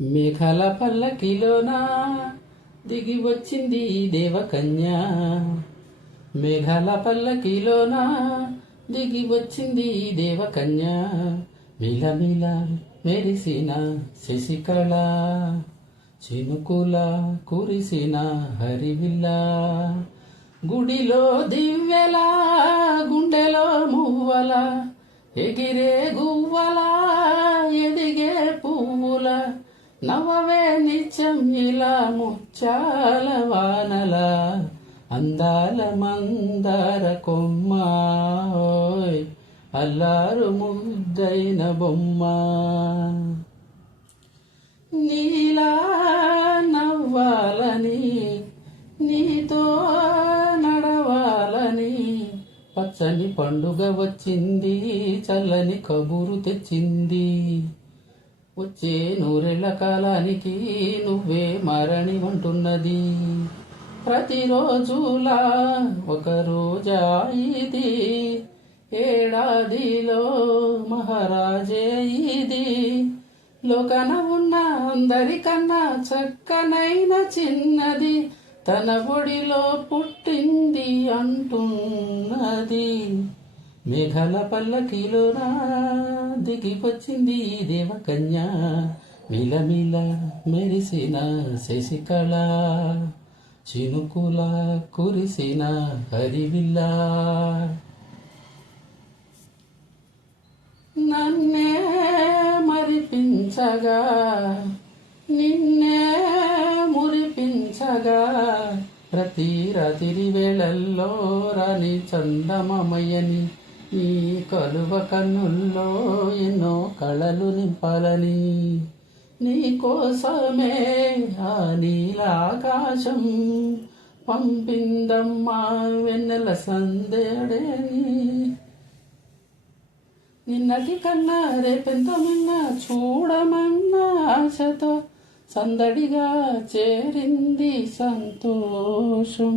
మేఘాల పల్లకిలోన దిగి వచ్చింది దేవకన్య. మేఘాల పల్లకిలోన దిగి వచ్చింది దేవకన్య. మిలమిల మెరిసిన శశికళ, చినుకుల కురిసిన హరివిల్ల. గుడిలో దివ్యల, గుండెలో మువ్వల, ఎగిరే గువ్వల, ఎదిగే పువ్వుల. నవవే నిత్యం ఇలా ముచ్చాల వానల, అందాల మందార కొమ్మ, అల్లారు ముద్దైన బొమ్మ. నీలా నవ్వాలని, నీతో నడవాలని, పచ్చని పండుగ వచ్చింది, చల్లని కబురు తెచ్చింది. వచ్చే నూరేళ్ల కాలానికి నువ్వే మరణి అంటున్నది. ప్రతిరోజులా ఒక రోజా ఇది, ఏడాదిలో మహారాజే ఇది. లోకన ఉన్న అందరికన్నా చక్కనైన చిన్నది, తన ఒడిలో పుట్టింది అంటున్నది. మేఘాల పల్లకిలోన దిగివచ్చింది దేవకన్య. మిలమిల మెరిసిన శశికళ, చినుకుల కురిసిన హరివిల్ల. నన్నే మరిపించగా, నిన్నే మురిపించగా, ప్రతి రాత్రి వేళల్లో రాని చందమామయ్యని, నీ కలువ కన్నుల్లో ఎన్నో కళలు నింపాలని. నీ కోసమే ఆ నీలాకాశం పంపిందమ్మా వెన్నెల సందేడని. నిన్నటి కన్నా రేపెంత మిన్న చూడమన్న ఆశతో సందడిగా చేరింది సంతోషం.